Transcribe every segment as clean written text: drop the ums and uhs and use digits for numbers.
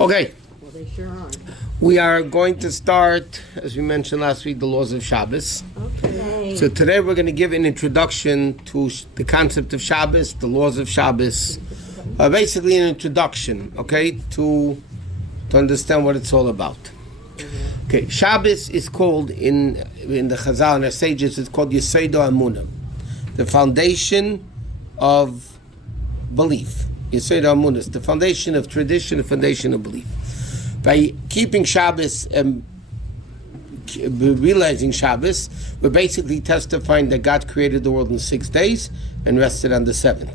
Okay, Well, they sure are. we are going to start, as we mentioned last week, the laws of Shabbos. Okay. So today we're going to give an introduction to the concept of Shabbos, the laws of Shabbos, basically an introduction, okay, to understand what it's all about. Okay, Shabbos is called in the Chazal and our sages, it's called Yeseido Amunah, the foundation of belief. Yeseido Amunah is the foundation of tradition, the foundation of belief. By keeping Shabbos and realizing Shabbos, we're basically testifying that God created the world in 6 days and rested on the 7th.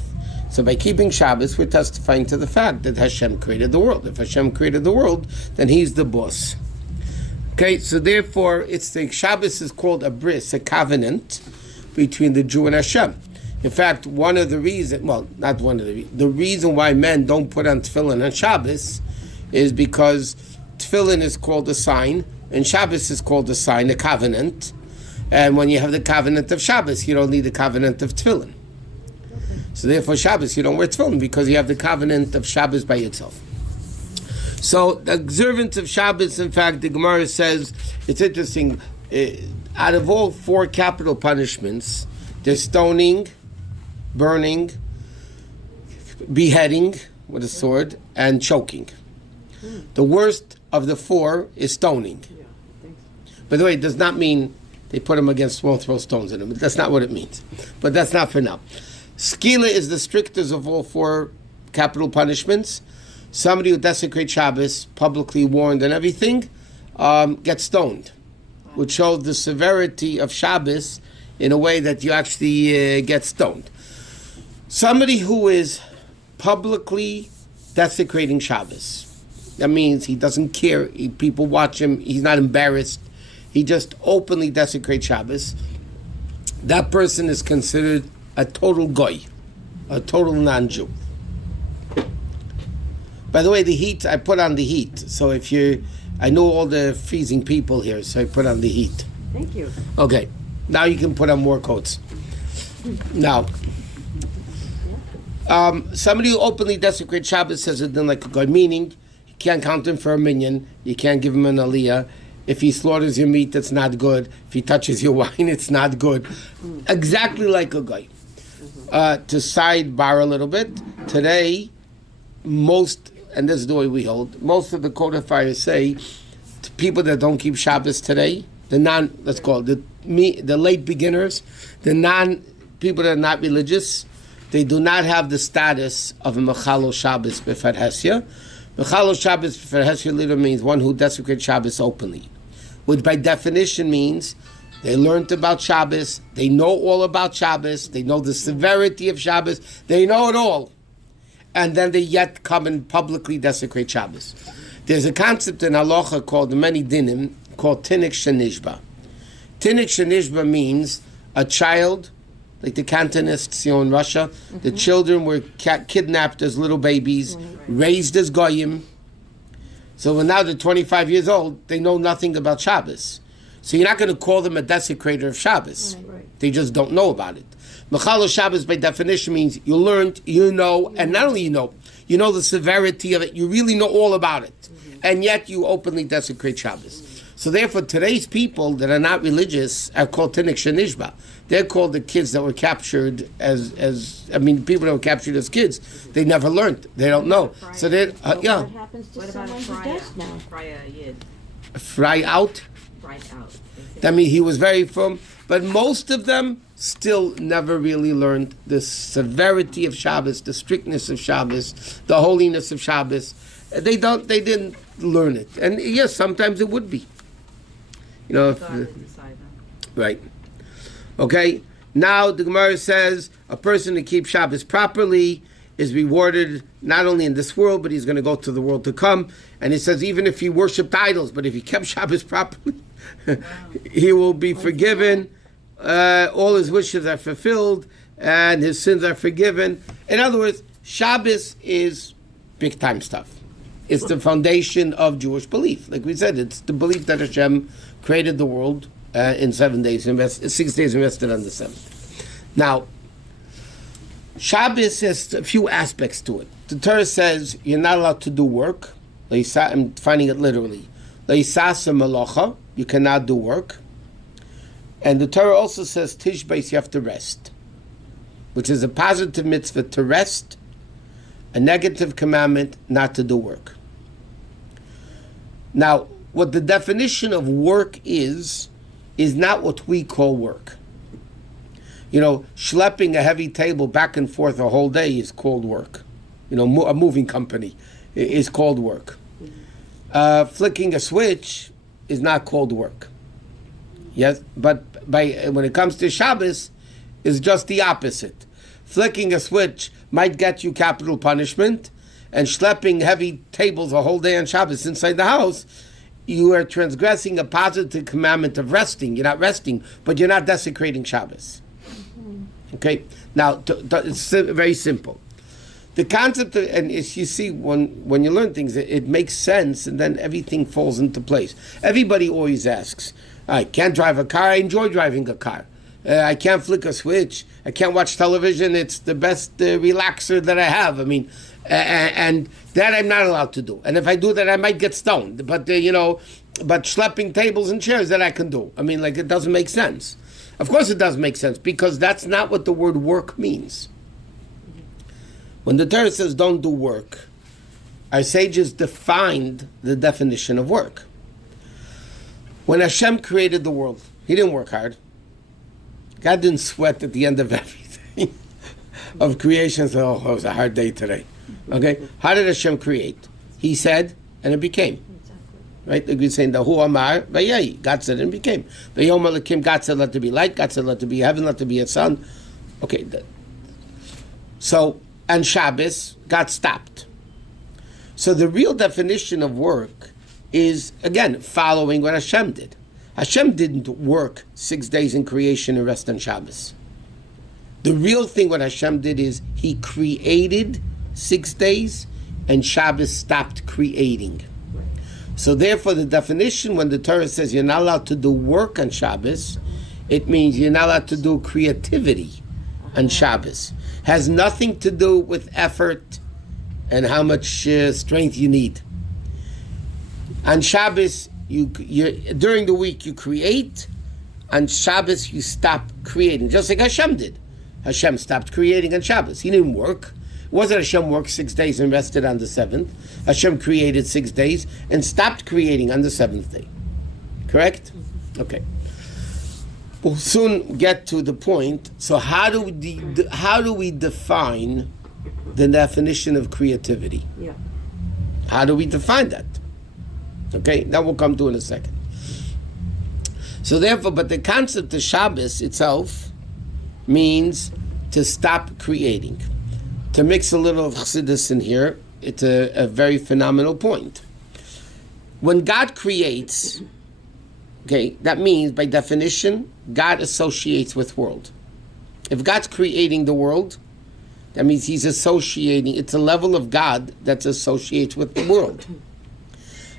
So by keeping Shabbos, we're testifying to the fact that Hashem created the world. If Hashem created the world, then He's the boss. Okay, so therefore, Shabbos is called a bris, a covenant between the Jew and Hashem. In fact, the reason why men don't put on tefillin on Shabbos is because tefillin is called a sign, and Shabbos is called a sign, a covenant. And when you have the covenant of Shabbos, you don't need the covenant of tefillin. So therefore, Shabbos, you don't wear tefillin because you have the covenant of Shabbos by itself. So the observance of Shabbos, in fact, the Gemara says, it's interesting, out of all 4 capital punishments, there's stoning, burning, beheading with a sword, and choking. The worst of the 4 is stoning. By the way, it does not mean they put them against won't throw stones at them. That's not what it means. But that's not for now. Skila is the strictest of all 4 capital punishments. Somebody who desecrates Shabbos, publicly warned and everything, gets stoned, which shows the severity of Shabbos in a way that you actually get stoned. Somebody who is publicly desecrating Shabbos, that means he doesn't care, people watch him, he's not embarrassed, he just openly desecrates Shabbos, that person is considered a total goy, a total non-Jew. By the way, the heat, I put on the heat, so I know all the freezing people here, so I put on the heat. Thank you. Okay, now you can put on more coats. Now, somebody who openly desecrates Shabbos says it then like a god, meaning you can't count him for a minyan, you can't give him an aliyah. If he slaughters your meat, that's not good. If he touches your wine, it's not good. Exactly like a guy. To sidebar a little bit, today, and this is the way we hold, most of the codifiers say to people that don't keep Shabbos today, the late beginners, people that are not religious, they do not have the status of a Mechalo Shabbos B'Far Hesya. Mechalo Shabbos B'Far Hesya literally means one who desecrates Shabbos openly, which by definition means they learned about Shabbos, they know all about Shabbos, they know the severity of Shabbos, they know it all, and then they yet come and publicly desecrate Shabbos. There's a concept in halacha called, many dinim, called tinik shenishba. Tinik shenishba means a child, like the Cantonists, in Russia, the children were kidnapped as little babies, raised as goyim. So when now they're 25 years old, they know nothing about Shabbos. So you're not going to call them a desecrator of Shabbos. They just don't know about it. Mechalo Shabbos by definition means you learned, you know, and not only you know the severity of it, you really know all about it. And yet you openly desecrate Shabbos. So therefore, today's people that are not religious are called Tinik Shenishba. They're called the kids that were captured people that were captured as kids. They never learned. They don't know. So they're, What happens to someone who does now? Fry out. That means he was very firm. But most of them still never really learned the severity of Shabbos, the strictness of Shabbos, the holiness of Shabbos. They didn't learn it. And yes, sometimes it would be. Right. Okay. Now the Gemara says a person who keeps Shabbos properly is rewarded not only in this world, but he's going to go to the world to come. And it says even if he worshipped idols, but if he kept Shabbos properly, he will be forgiven. All his wishes are fulfilled, and his sins are forgiven. In other words, Shabbos is big time stuff. It's the foundation of Jewish belief. Like we said, it's the belief that Hashem created the world in 7 days, 6 days invested on the 7th. Now, Shabbos has a few aspects to it. The Torah says you're not allowed to do work, I'm finding it literally. Leisasa melacha, you cannot do work. And the Torah also says tishbeis, you have to rest, which is a positive mitzvah to rest, a negative commandment not to do work. Now, what the definition of work is not what we call work. Schlepping a heavy table back and forth a whole day is called work. A moving company is called work. Flicking a switch is not called work. Yes, but when it comes to Shabbos, it's just the opposite. Flicking a switch might get you capital punishment, and schlepping heavy tables a whole day on Shabbos inside the house, you are transgressing a positive commandment of resting. You're not resting, but you're not desecrating Shabbos. Okay? Now, it's very simple. The concept, and as you see, when you learn things, it makes sense, and then everything falls into place. Everybody always asks, I can't drive a car, I enjoy driving a car. I can't flick a switch, I can't watch television, it's the best relaxer that I have. And that I'm not allowed to do. And if I do that, I might get stoned. But, but schlepping tables and chairs, that I can do. It doesn't make sense. Of course it does make sense, because that's not what the word work means. When the Torah says don't do work, our sages defined the definition of work. When Hashem created the world, He didn't work hard. God didn't sweat at the end of everything of creation. So, it was a hard day today. Okay? How did Hashem create? He said, and it became. Right? Like we're saying, the Hu Amar, Vayei. God said, and it became. Vayom Elokim, God said, let there be light. God said, let there be heaven, let there be a sun. Okay. So, and Shabbos, God stopped. So the real definition of work is, again, following what Hashem did. Hashem didn't work 6 days in creation and rest on Shabbos. The real thing what Hashem did is He created 6 days and Shabbos stopped creating. So therefore the definition when the Torah says you're not allowed to do work on Shabbos, it means you're not allowed to do creativity on Shabbos. Has nothing to do with effort and how much strength you need. On Shabbos, you during the week you create. On Shabbos you stop creating, just like Hashem did. Hashem stopped creating on Shabbos. He didn't work. It wasn't Hashem worked 6 days and rested on the seventh. Hashem created 6 days and stopped creating on the seventh day. Correct? Okay. We'll soon get to the point. So how do we define the definition of creativity? Yeah. How do we define that? Okay, that we'll come to in a second. So therefore, but the concept of Shabbos itself means to stop creating. To mix a little of Chassidus in here, it's a very phenomenal point. When God creates, okay, that means by definition, God associates with world. If God's creating the world, that means He's associating, it's a level of God that associates with the world.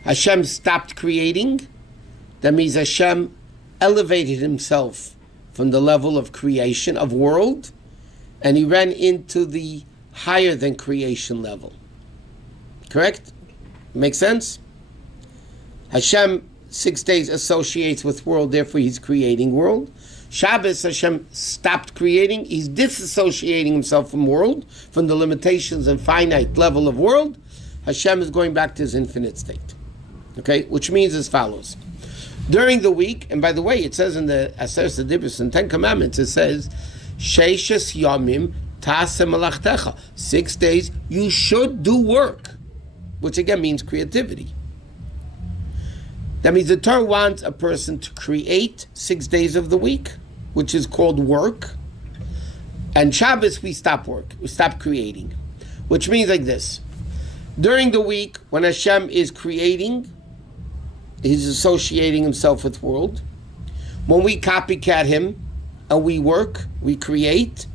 Hashem stopped creating, that means Hashem elevated Himself from the level of creation, of world, and He ran into the higher than creation level. Correct? Make sense? Hashem 6 days associates with world, therefore He's creating world. Shabbos, Hashem stopped creating. He's disassociating Himself from world, from the limitations and finite level of world. Hashem is going back to His infinite state. Okay? Which means as follows. During the week, and by the way, it says in the Aseret Dibros and Ten Commandments, it says, Sheishes Yomim Taseh Melachtecha. 6 days, you should do work, which again means creativity. That means the Torah wants a person to create 6 days of the week, which is called work. And Shabbos, we stop work. We stop creating. Which means like this. During the week, when Hashem is creating, He's associating Himself with world. When we copycat Him, and we work, we create,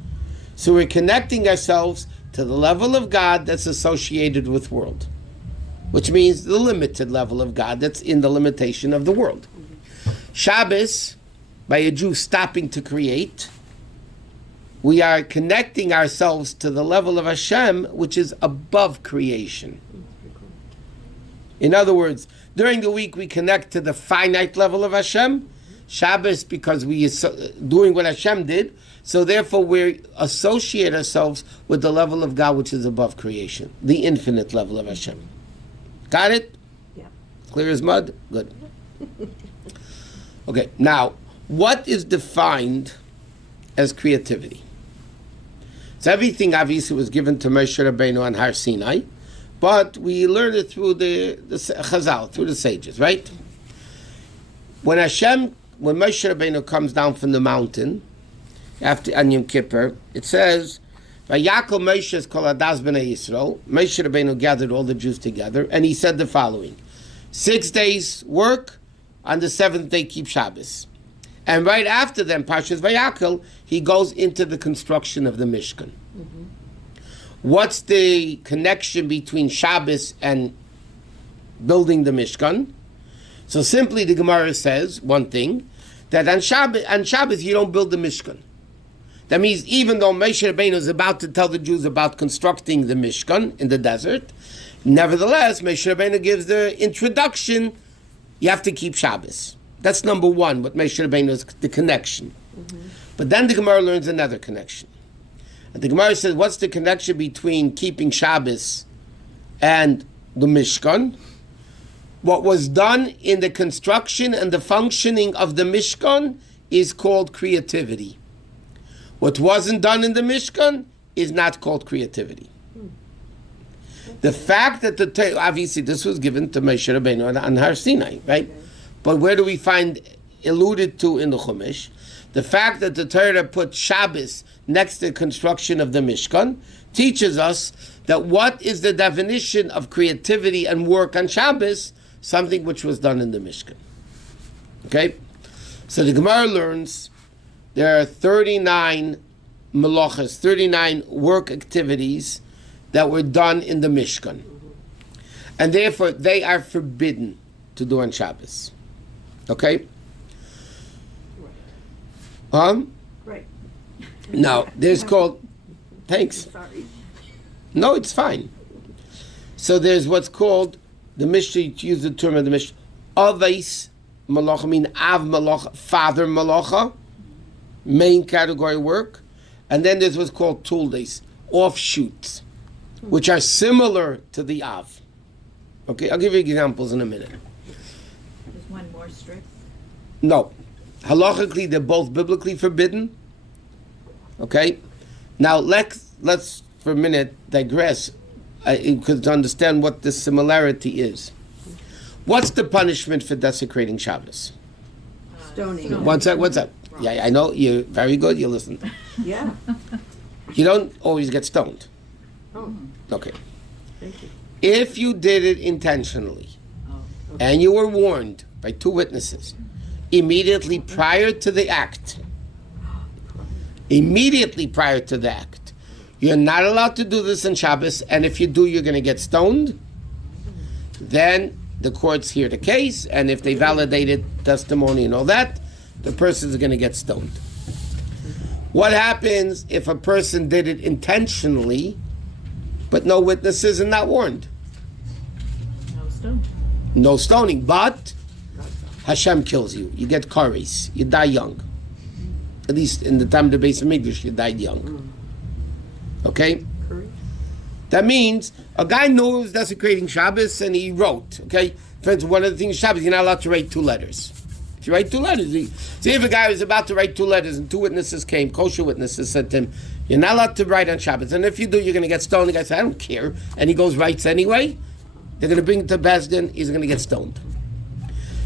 so we're connecting ourselves to the level of God that's associated with world. Which means the limited level of God that's in the limitation of the world. Shabbos, by a Jew stopping to create, we are connecting ourselves to the level of Hashem, which is above creation. In other words, during the week we connect to the finite level of Hashem. Shabbos, because we are doing what Hashem did, so therefore we associate ourselves with the level of God which is above creation, the infinite level of Hashem. Got it? Yeah. Clear as mud? Good. Okay, now, what is defined as creativity? So everything obviously was given to Moshe Rabbeinu on Har Sinai, but we learned it through the Chazal, through the sages, right? When Moshe Rabbeinu comes down from the mountain, after on Yom Kippur, it says, Vayakol Moshe kol hadas b'nei Yisrael. Moshe Rabbeinu gathered all the Jews together, and he said the following: 6 days work, on the 7th day keep Shabbos. And right after them, Parshas Vayakol, he goes into the construction of the Mishkan. Mm-hmm. What's the connection between Shabbos and building the Mishkan? So simply the Gemara says one thing, that on Shabbos you don't build the Mishkan. That means even though Moshe Rabbeinu is about to tell the Jews about constructing the Mishkan in the desert, nevertheless, Moshe Rabbeinu gives the introduction, you have to keep Shabbos. That's number one, what Moshe Rabbeinu is, the connection. Mm-hmm. But then the Gemara learns another connection. And the Gemara says, what's the connection between keeping Shabbos and the Mishkan? What was done in the construction and the functioning of the Mishkan is called creativity. What wasn't done in the Mishkan is not called creativity. The fact that the Torah, obviously this was given to Moshe Rabbeinu on Har Sinai, right? But where do we find alluded to in the Chumash? The fact that the Torah put Shabbos next to the construction of the Mishkan teaches us that what is the definition of creativity and work on Shabbos? Something which was done in the Mishkan. Okay? So the Gemara learns there are 39 malachos, 39 work activities that were done in the Mishkan. And therefore, they are forbidden to do on Shabbos. Okay? Right. Now, there's called... Thanks. Sorry. No, it's fine. So there's what's called, the Mishnah, to use the term of the Mishnah, Avais Malacha, mean Av Malacha, Father Malacha, main category work. And then there's what's called Tuldes, offshoots, which are similar to the Av. Okay, I'll give you examples in a minute. Is one more strict? No. Halachically, they're both biblically forbidden. Okay? Now, let's for a minute digress to understand what the similarity is. What's the punishment for desecrating Shabbos? Stoning. What's that? Yeah, I know. You're very good. You listen. Yeah. You don't always get stoned. Oh, Okay. thank you. If you did it intentionally, and you were warned by 2 witnesses, immediately prior to the act, you're not allowed to do this on Shabbos, and if you do, you're going to get stoned. Then the courts hear the case, and if they validated testimony and all that, the person is going to get stoned. What happens if a person did it intentionally, but no witnesses and not warned? No stone. No stoning, but Hashem kills you. You get kares. You die young. At least in the time of the Beis Hamikdash, you died young. Okay? That means a guy knows desecrating Shabbos and he wrote, okay? For instance, one of the things Shabbos, you're not allowed to write 2 letters. If you write 2 letters, see if a guy was about to write 2 letters and 2 witnesses came, kosher witnesses said to him, you're not allowed to write on Shabbos, and if you do, you're going to get stoned. The guy said, I don't care. And he goes, writes anyway. They're going to bring it to Bezdin, he's going to get stoned.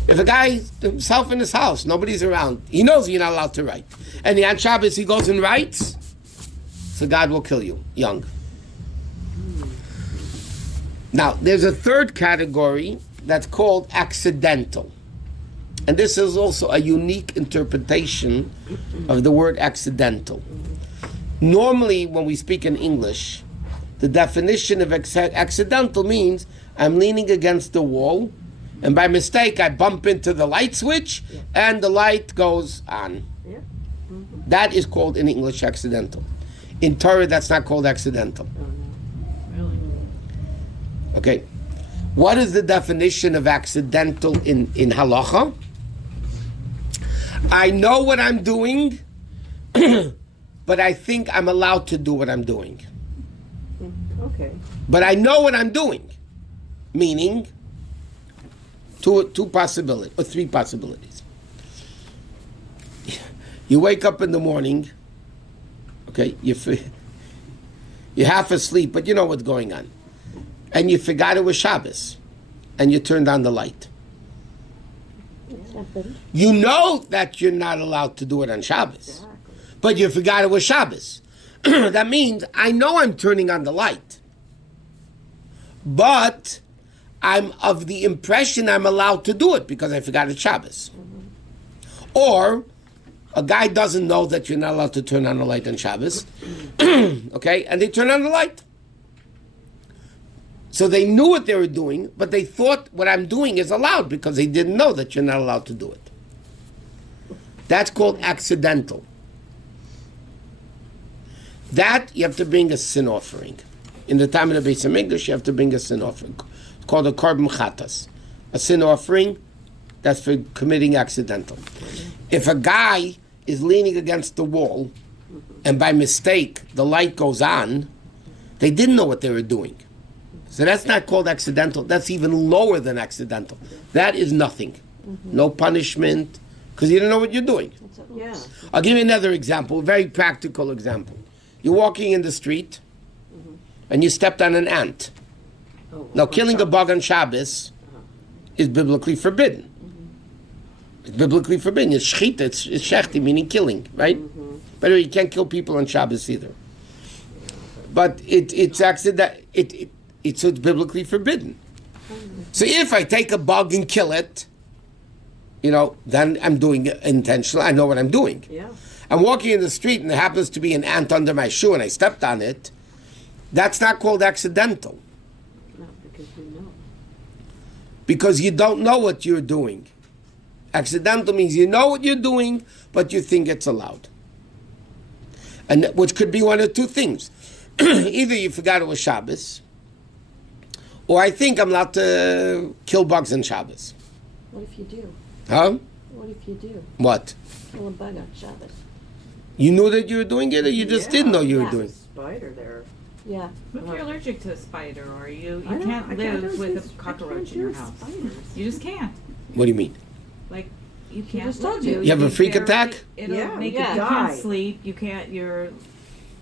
If a guy himself in his house, nobody's around, he knows you're not allowed to write. And on Shabbos he goes and writes, so God will kill you, young. Now, there's a third category that's called accidental. And this is also a unique interpretation of the word accidental. Normally, when we speak in English, the definition of accidental means I'm leaning against the wall, and by mistake I bump into the light switch, and the light goes on. Yeah. That is called in English accidental. In Torah, that's not called accidental. Really? Okay. What is the definition of accidental in halacha? I know what I'm doing, but I think I'm allowed to do what I'm doing. Okay. But I know what I'm doing. Meaning, two possibilities, or three possibilities. You wake up in the morning, okay, you're half asleep, but you know what's going on. And you forgot it was Shabbos, and you turned on the light. You know that you're not allowed to do it on Shabbos, but you forgot it was Shabbos. That means I know I'm turning on the light, but I'm of the impression I'm allowed to do it because I forgot it's Shabbos. Or a guy doesn't know that you're not allowed to turn on the light on Shabbos, okay, and they turn on the light. So they knew what they were doing, but they thought what I'm doing is allowed because they didn't know that you're not allowed to do it. That's called accidental. That, you have to bring a sin offering. In the time of the Beis HaMikdash, you have to bring a sin offering. It's called a korban chatas. A sin offering, that's for committing accidental. If a guy is leaning against the wall, and by mistake the light goes on, they didn't know what they were doing. So that's not called accidental. That's even lower than accidental. That is nothing. No punishment, because you don't know what you're doing. Yeah. I'll give you another example, a very practical example. You're walking in the street, and you stepped on an ant. Now, killing a bug on Shabbos is biblically forbidden. It's biblically forbidden. It's shchita, it's shechti, meaning killing, right? By the way, you can't kill people on Shabbos either. But it's accident. It's biblically forbidden. So if I take a bug and kill it, then I'm doing it intentionally. I know what I'm doing. Yeah. I'm walking in the street and there happens to be an ant under my shoe and I stepped on it. That's not called accidental. No, because you know. Because you don't know what you're doing. Accidental means you know what you're doing, but you think it's allowed. And which could be one of two things. Either you forgot it was Shabbos, or I think I'm allowed to kill bugs on Shabbos. What if you do? Huh? What if you do? What? Kill a bug on Shabbos. You knew that you were doing it, or you just didn't know you were doing it? Spider there. Yeah. What if you're allergic to a spider, or you I can't don't live think with s- a I cockroach can't in your do house? spiders. You just can't. What do you mean? Like, you can't just live. told you. You have a freak barely- attack? It'll Yeah, make yeah. you can't Die. sleep. You can't. You're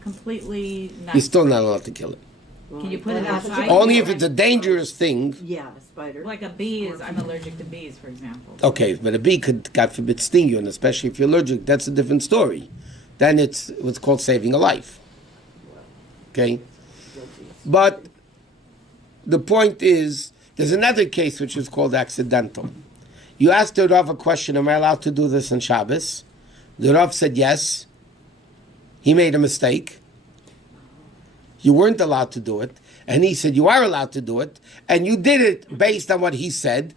completely not. You're still not allowed to kill it. Can you put it Well, outside? Only if it's a dangerous thing. Yeah, a spider. Like a bee is. I'm allergic to bees, for example. Okay, but a bee could, God forbid, sting you, and especially if you're allergic, that's a different story. Then it's what's called saving a life. Okay? But the point is, there's another case which is called accidental. You asked the Rav a question, am I allowed to do this on Shabbos? The Rav said yes. He made a mistake. You weren't allowed to do it. And he said you are allowed to do it. And you did it based on what he said.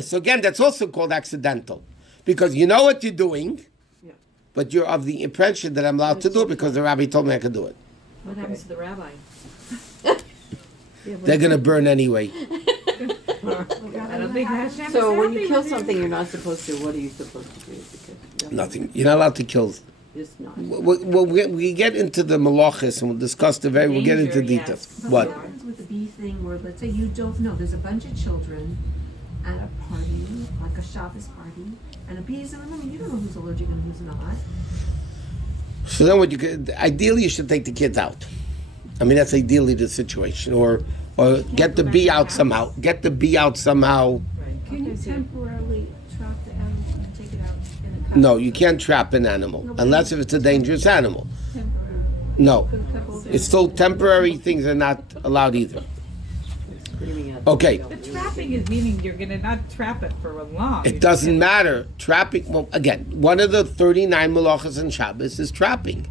So again, that's also called accidental. Because you know what you're doing, but you're of the impression that I'm allowed to do it because the rabbi told me I could do it. What happens to the rabbi? They're going to burn anyway. I don't think Hashem So is when happy you kill with you. something you're not supposed to, what are you supposed to do? Because Nothing. You're not allowed to kill. Just not. We get into the malachis and we'll discuss we'll get into Danger, yes. details. But What? what happens with the bee thing where, let's say you don't know, there's a bunch of children at a party, like a Shabbos party, and a bee is in the room, and you don't know who's allergic and who's not. So then ideally you should take the kids out. I mean, that's ideally the situation. Or get the go back bee to the out house. somehow. Get the bee out somehow. Right. Can you Okay, so- temporarily trap the animal and take it out in a cup? No, you can't trap an animal. Unless if it's a dangerous animal. Temporarily. No. For a couple of It's still temporary things are not allowed either. Okay. The trapping is meaning you're going to not trap it for a long. It doesn't matter. Trapping, well, again, one of the 39 malachas in Shabbos is trapping.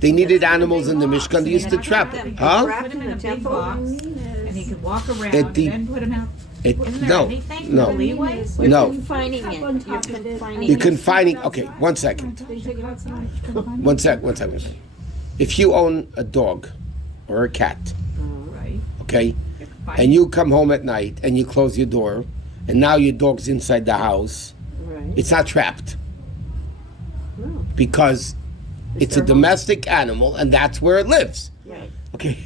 They needed animals in the Mishkan. They used to trap it. Huh? Put him in a big box, and he could walk around, It and de- then put him out. Isn't there No, anything no. for leeway? No. Confining it. You're confining You're it. confining, okay, 1 second. They take it outside. 1 second. If you own a dog or a cat, Right. okay, and you come home at night and you close your door, and now your dog's inside the house, Right. it's not trapped No. because it's a their home. domestic animal and that's where it lives. Right. Okay.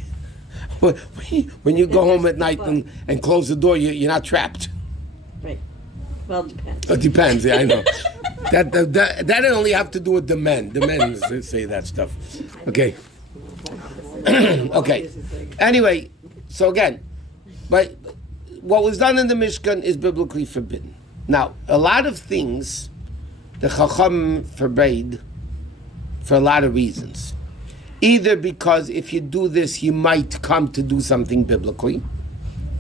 When you go home at night and close the door, you're not trapped. Right. Well, it depends. It depends. Yeah, I know. That only have to do with the men. The men say that stuff. Okay. Okay. Anyway, so again, but what was done in the Mishkan is biblically forbidden. Now, a lot of things the Chacham forbade for a lot of reasons. Either because if you do this, you might come to do something biblically,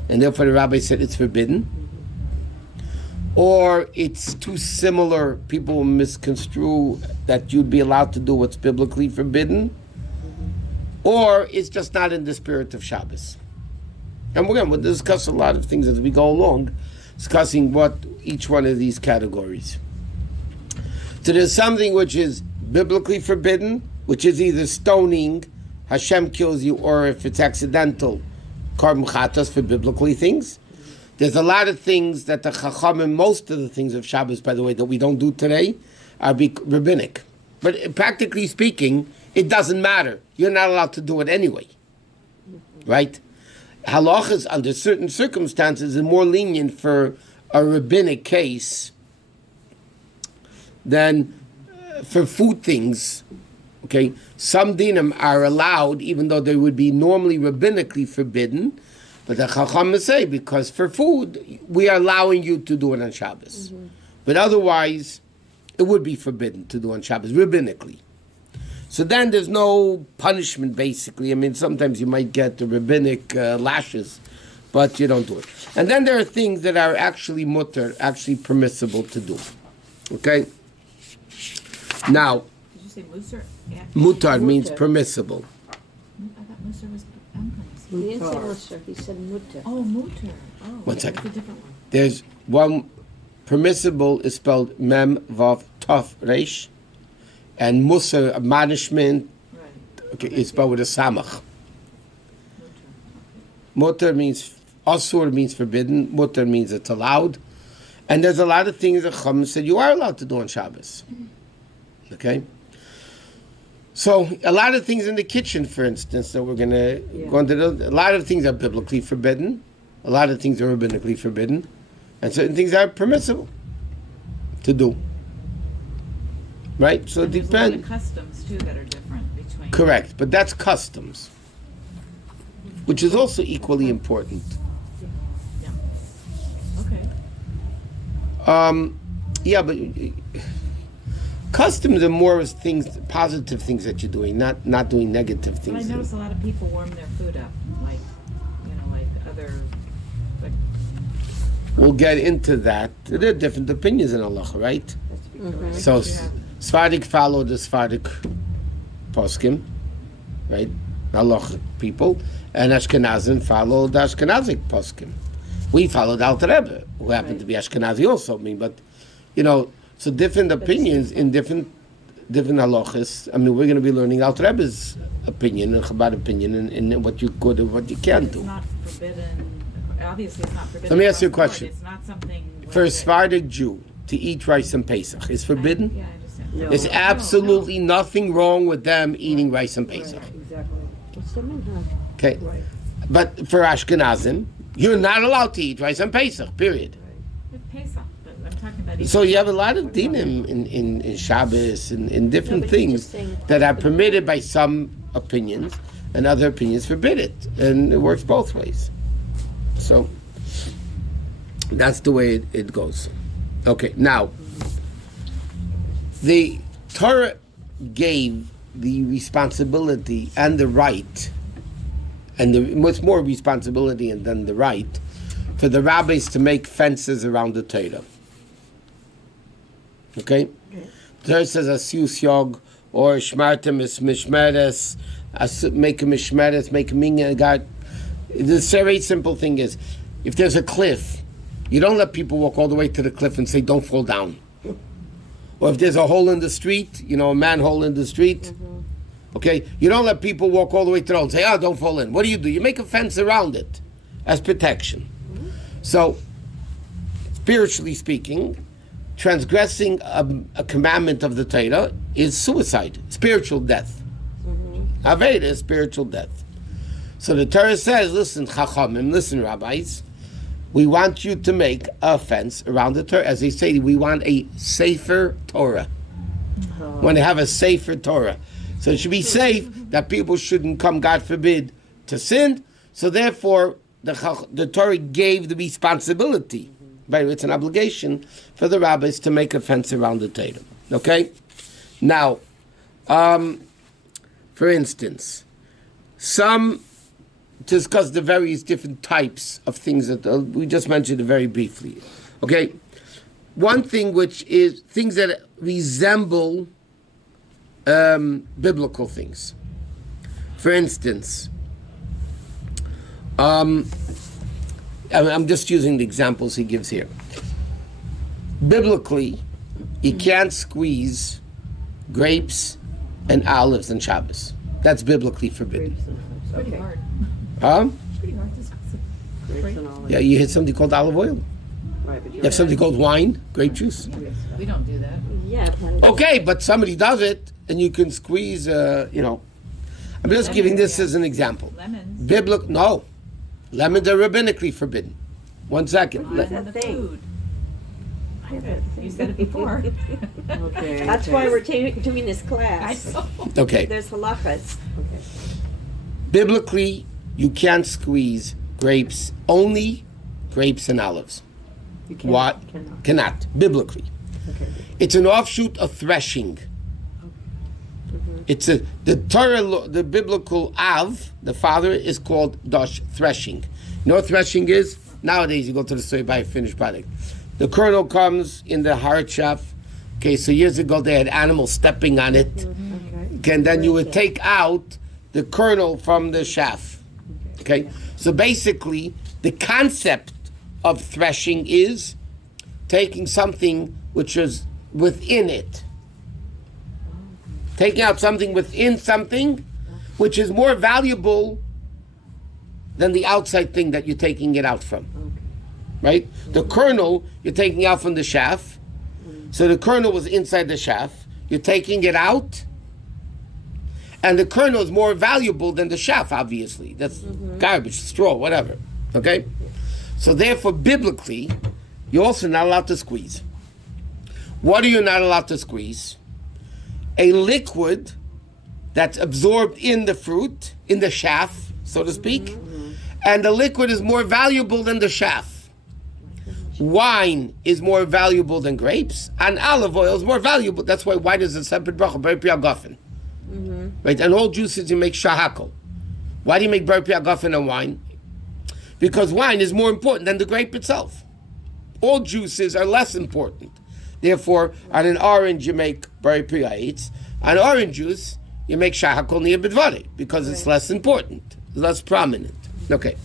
and therefore the Rabbi said it's forbidden. Or it's too similar, people will misconstrue that you'd be allowed to do what's biblically forbidden. Or it's just not in the spirit of Shabbos. And we'll discuss a lot of things as we go along, discussing what each one of these categories. So there's something which is biblically forbidden, which is either stoning, Hashem kills you, or if it's accidental, korban chatos for biblically things. There's a lot of things that the Chachamim, most of the things of Shabbos, by the way, that we don't do today, are rabbinic. But practically speaking, it doesn't matter. You're not allowed to do it anyway. Right? Halachos, under certain circumstances, is more lenient for a rabbinic case than for food things. Okay? Some dinim are allowed, even though they would be normally rabbinically forbidden. But the Chacham say, because for food, we are allowing you to do it on Shabbos. Mm-hmm. But otherwise, it would be forbidden to do on Shabbos, rabbinically. So then there's no punishment, basically. I mean, sometimes you might get the rabbinic lashes, but you don't do it. And then there are things that are actually mutter, actually permissible to do. Okay? Now, Did you say mutar? Yeah. mutar means permissible. I thought mutar was unpermissible. He didn't say mutter, he said mutter. Oh, mutar. Oh, One that's second. a different one. There's one, permissible is spelled mem, vav, tov, resh, and musar, admonishment, Right. okay, it's spelled with a samach. Mutar. Mutar means, asur means forbidden, mutar means it's allowed, and there's a lot of things that Chum said you are allowed to do on Shabbos. Okay? So, a lot of things in the kitchen, for instance, that we're going to go into, a lot of things are biblically forbidden, a lot of things are rabbinically forbidden, and certain things are permissible to do. Right? So it And there's a lot of depends. customs too that are different between. Correct, but that's customs, which is also equally important. Yeah. Okay. Yeah, but customs are more as things, positive things that you're doing, not doing negative But I things. notice a lot of people warm their food up, like, like other, like, We'll get into that. There are different opinions in Allah, right? Has to be correct. So you have- Sephardic follow the Sephardic poskim, right? Halachic people, and Ashkenazim follow the Ashkenazic poskim. We follow the Alter Rebbe, who happened to be Ashkenazi also. I mean, but so different opinions in different halachas. I mean, we're going to be learning Alter Rebbe's opinion and Chabad opinion and what you could and what you can it's do. not forbidden, obviously it's not forbidden. Let me ask you a across the question. board. It's not something. For a like Sephardic Jew to eat rice and Pesach is forbidden. Yeah, I understand. No. There's absolutely nothing wrong with them eating rice and Pesach. Exactly. What's the minhag? Okay, Right. but for Ashkenazim, you're not allowed to eat rice and Pesach. Period. With Pesach, but I'm talking about. So you have a lot of dinim in Shabbos and in different No, but you're things just saying- that are permitted by some opinions, and other opinions forbid it, and it works both ways. So that's the way it goes. Okay, now the Torah gave the responsibility and the right, and much more responsibility than the right, for the rabbis to make fences around the Torah. Okay? The Torah says asius yog, or shmartem is mishmeres, make a mishmeres, make a minyan. God, the very simple thing is, if there's a cliff, you don't let people walk all the way to the cliff and say, don't fall down. Or if there's a hole in the street, a manhole in the street, okay, you don't let people walk all the way to the hole and say, don't fall in. What do? You make a fence around it. as protection. So, spiritually speaking, transgressing a commandment of the Torah is suicide, spiritual death. Aveda is spiritual death. So the Torah says, listen, Chachamim, listen, rabbis, we want you to make a fence around the Torah. As they say, we want a safer Torah. We want to have a safer Torah. So it should be safe that people shouldn't come, God forbid, to sin. So therefore, the Torah gave the responsibility, right? It's an obligation for the rabbis to make a fence around the Torah. Okay? Now, for instance, some discuss the various different types of things that we just mentioned very briefly. Okay? One thing which is things that resemble biblical things. For instance, I'm just using the examples he gives here. Biblically, you can't squeeze grapes and olives on Shabbos. That's biblically forbidden. It's pretty hard. Huh? It's pretty hard to Grapes and olives. Yeah, you hit something called olive oil. Right, but You have something called wine, grape juice. We don't do that. yeah, but Okay, but somebody does it, and you can squeeze, I'm just giving this as an example. Lemons. No. Lemons are rabbinically forbidden. 1 second. What's And that the thing? food. I have that You thing. said it before. Okay. That's why we're doing this I class. know. Okay. There's halachos. Okay. Biblically, you can't squeeze grapes, only grapes and olives. You can't. What? Cannot. Biblically. Okay. It's an offshoot of threshing. It's the Torah, the biblical Av, the father, is called Dosh, threshing. You know what threshing is? Nowadays you go to the store, buy a finished product. The kernel comes in the hard chaff. Okay, so years ago they had animals stepping on it. Okay. And then you would take out the kernel from the chaff. Okay? So basically, the concept of threshing is taking something which is within it. Taking out something within something which is more valuable than the outside thing that you're taking it out from. Right? The kernel, you're taking out from the chaff. So the kernel was inside the chaff. You're taking it out. And the kernel is more valuable than the chaff, obviously. That's garbage, straw, whatever. Okay? So therefore, biblically, you're also not allowed to squeeze. What are you not allowed to squeeze? A liquid that's absorbed in the fruit, in the chaff, so to speak, and the liquid is more valuable than the chaff. Wine is more valuable than grapes, and olive oil is more valuable. That's why wine is a separate bracha, bar piagafen. Right? And all juices you make shahakol. Why do you make bar piagafen and wine? Because wine is more important than the grape itself. All juices are less important. Therefore, on an orange you make bar piagates. On orange juice you make shahakol niya b'dvari because it's less important, less prominent. Okay.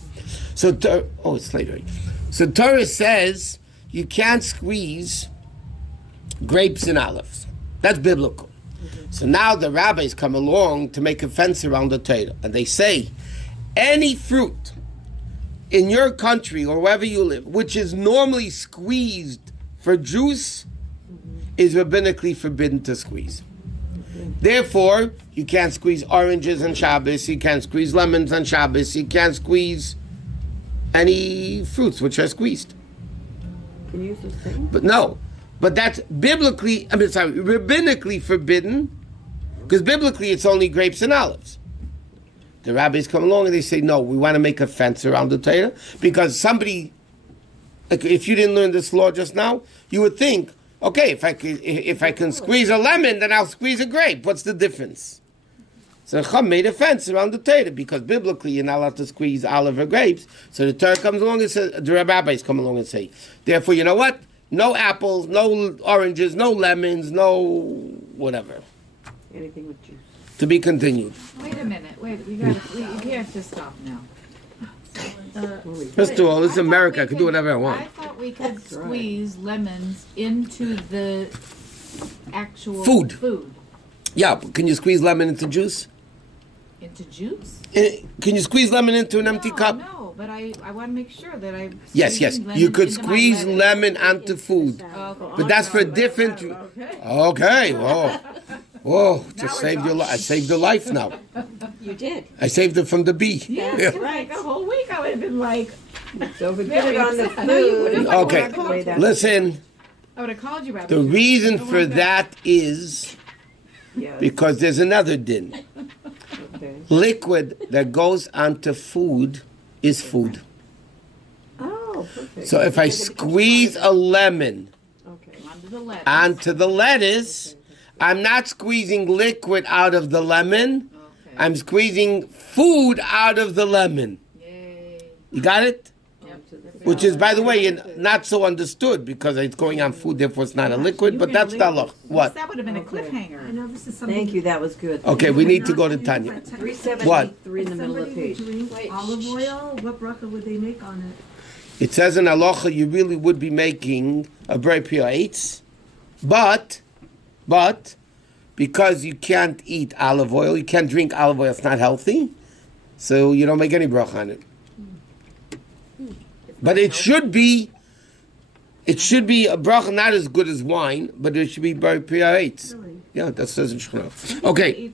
So, it's late, right? So Torah says you can't squeeze grapes and olives. That's biblical. So now the rabbis come along to make a fence around the Torah. And they say, any fruit in your country or wherever you live, which is normally squeezed for juice, is rabbinically forbidden to squeeze. Therefore, you can't squeeze oranges on Shabbos, you can't squeeze lemons on Shabbos, you can't squeeze any fruits which are squeezed. Can you use the same? But no, but that's rabbinically forbidden, because biblically it's only grapes and olives. The rabbis come along and they say, no, we want to make a fence around the Torah, because somebody, like, if you didn't learn this law just now, you would think, okay, if I can squeeze a lemon, then I'll squeeze a grape. What's the difference? So Chum made a fence around the Torah because biblically you're not allowed to squeeze olive or grapes. So the Torah comes along and says, the rabbis come along and say, therefore, you know what? No apples, no oranges, no lemons, no whatever. Anything with juice. To be continued. Wait a minute. We have to stop now. Let's do all this. I America. thought I can do whatever I want. I thought we could That's right. squeeze lemons into the actual Food. Yeah, but can you squeeze lemon into juice? Into juice? Can you squeeze lemon into an empty cup? No, but I want to make sure that I. Yes. You could squeeze lemon onto food. Oh, But that's for different. Okay. Whoa! Just saved your life. I saved your life now. You did. I saved it from the bee. Yeah, right. The whole week I would have been like, So if we put it on the I know you food. would've. Okay. Listen. I would have called you, Rabbi. The reason for that is Yes. because there's another din. Okay. Liquid that goes onto food is food. Oh, perfect. So if I squeeze a lemon Okay. Onto the lettuce. onto the lettuce, I'm not squeezing liquid out of the lemon. Okay. I'm squeezing food out of the lemon. Yay. You got it? Yep. Which is, by the way, not so understood because it's going on food, therefore it's not a liquid, You but were that's gonna the leave- halach. What? That would have been a Okay. I cliffhanger. know this is something. Thank you, that was good. Okay, we need to go to Tanya. What? 373 in the middle of the Somebody page. would drink olive oil, what bracha would they make on it? It says in halacha you really would be making a very pure eitz, but because you can't eat olive oil, you can't drink olive oil, it's not healthy, so you don't make any bracha on it. But it should be a bracha not as good as wine, but it should be very pure eitz. Really? Yeah, that says in Shulchan. Okay.